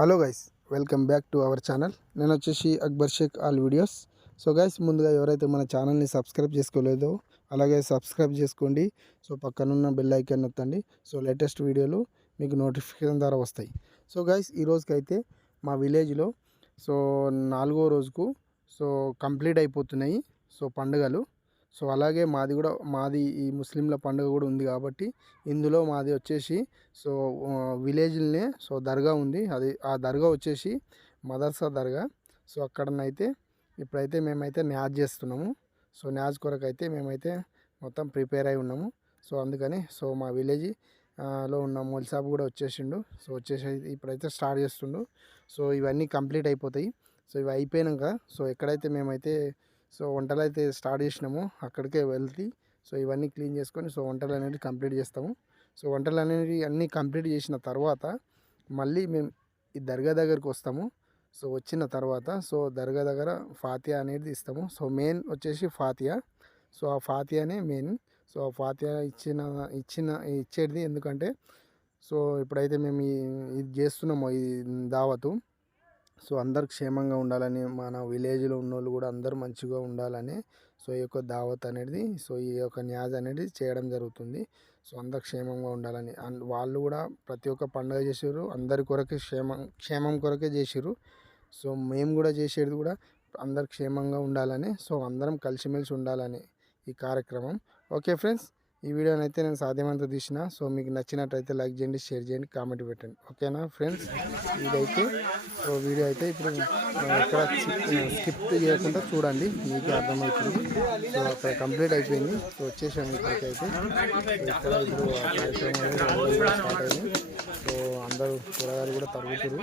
Hello guys, welcome back to our channel. నేను వచ్చేసి Akbar Shaik all videos. So guys, ముందుగా ఎవరైతే మన ఛానల్ని సబ్స్క్రైబ్ చేసుకోలేదో అలాగే సబ్స్క్రైబ్ చేసుకోండి. సో పక్కనున్న బెల్ ఐకాన్ నొత్తండి. సో లేటెస్ట్ వీడియోలు మీకు నోటిఫికేషన్ ద్వారా వస్తాయి. సో గైస్, ఈ రోజుకైతే మా విలేజ్లో సో 4వ రోజుకు సో కంప్లీట్ అయిపోతున్నాయి సో పండుగలు. సో అలాగే మాది ఈ ముస్లింల పండుగ కూడా ఉంది కాబట్టి ఇందులో మాది వచ్చేసి సో విలేజ్లోనే సో దర్గా ఉంది. ఆ దర్గా వచ్చేసి మదర్సా దర్గా. సో అక్కడనైతే ఇప్పుడైతే మేమైతే న్యాజ్ చేస్తున్నాము. సో న్యాజ్ కొరకు అయితే మేమైతే మొత్తం ప్రిపేర్ అయి ఉన్నాము. సో అందుకని సో మా విలేజ్ లో ఉన్న మౌల్ సాబ్ కూడా వచ్చేసిండు. సో ఇప్పుడైతే స్టార్ట్ చేస్తుండు. సో ఇవన్నీ కంప్లీట్ అయిపోతాయి. సో ఇవి అయిపోయాక సో ఎక్కడైతే మేమైతే సో వంటలు అయితే స్టార్ట్ చేసినాము అక్కడికే వెళ్తే సో ఇవన్నీ క్లీన్ చేసుకొని సో వంటలు అనేవి కంప్లీట్ చేస్తాము. సో వంటలు అనేవి అన్నీ కంప్లీట్ చేసిన తర్వాత మళ్ళీ మేము ఈ దర్గా దగ్గరికి వస్తాము. సో వచ్చిన తర్వాత సో దర్గా దగ్గర ఫాతియా అనేది ఇస్తాము. సో మెయిన్ వచ్చేసి ఫాతియా. సో ఆ ఫాతియానే మెయిన్. సో ఆ ఫాతియా ఇచ్చేది ఎందుకంటే సో ఇప్పుడైతే మేము ఇది చేస్తున్నామో ఈ దావతు సో అందరు క్షేమంగా ఉండాలని, మన విలేజ్లో ఉన్నోళ్ళు కూడా అందరూ మంచిగా ఉండాలని సో ఈ యొక్క దావత్ అనేది సో ఈ యొక్క న్యాజ్ అనేది చేయడం జరుగుతుంది. సో అందరు క్షేమంగా ఉండాలని వాళ్ళు కూడా ప్రతి ఒక్క పండుగ చేసారు, అందరి కొరకే క్షేమం కొరకే చేసారు. సో మేము కూడా చేసేది కూడా అందరు క్షేమంగా ఉండాలని, సో అందరం కలిసిమెలిసి ఉండాలని ఈ కార్యక్రమం. ఓకే ఫ్రెండ్స్, ఈ వీడియోని అయితే నేను సాధ్యమంత తీసిన. సో మీకు నచ్చినట్టయితే లైక్ చేయండి, షేర్ చేయండి, కామెంట్ పెట్టండి. ఓకేనా ఫ్రెండ్స్, ఇదైతే సో వీడియో అయితే ఇప్పుడు ఇక్కడ స్కిప్ చేయకుండా చూడండి, మీకు అర్థమవుతుంది. సో అక్కడ కంప్లీట్ అయిపోయింది. సో వచ్చేసాము ఇక్కడికైతే. ఇక్కడ ఇప్పుడు కార్యక్రమం స్టార్ట్ అయింది. సో అందరూ కూరగాయలు కూడా తరుగుతారు.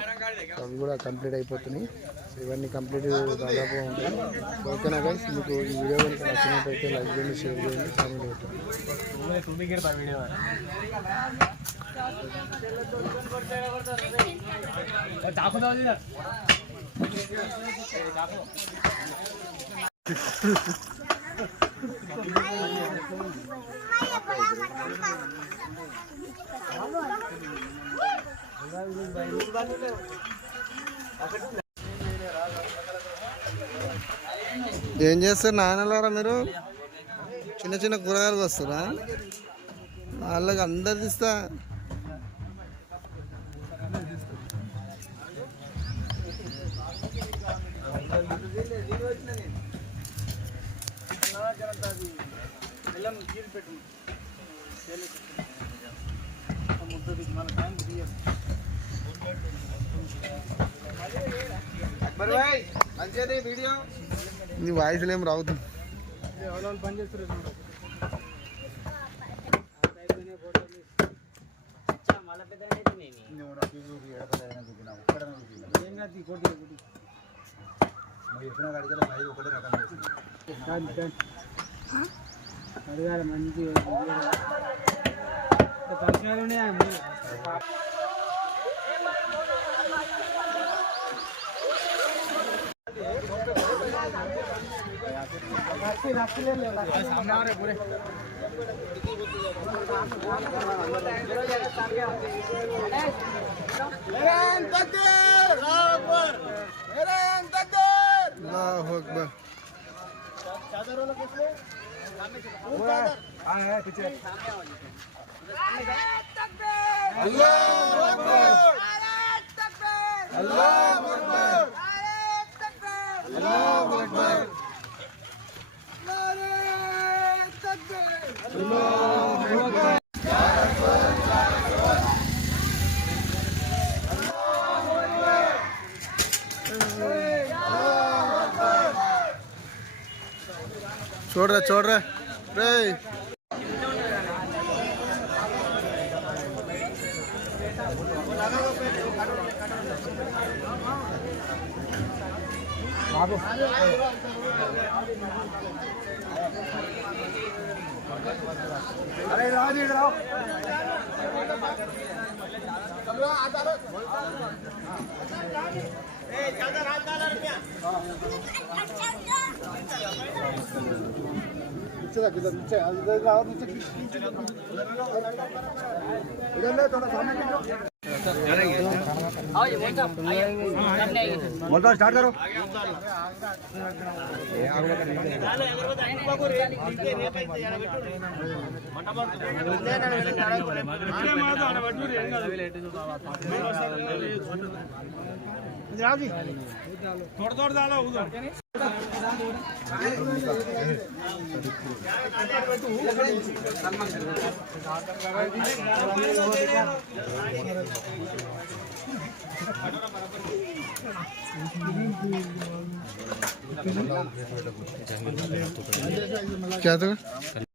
సో అవి కూడా కంప్లీట్ అయిపోతున్నాయి. సో ఇవన్నీ కంప్లీట్ దాదాపుగా ఉంటాయి. ఓకేనా గైస్, మీకు ఈ వీడియో కనుక నచ్చినట్టయితే లైక్ చేయండి, షేర్ చేయండి, కామెంట్ పెట్టండి. ఏం చేస్తారు నాయనలారా మీరు? చిన్న చిన్న కూరగాయలు వస్తారా? వాళ్ళకి అందరు తీస్తా. నీ వాయిస్లు ఏం రావుతుంది. అడగాలి మంచి పరిచయాలు ఉన్నాయా? చూడరా రే. అరే రాజు రావు. नीचे बोलता स्टार्ट करो थोड़ा थोड़ा डालो उधर क्या था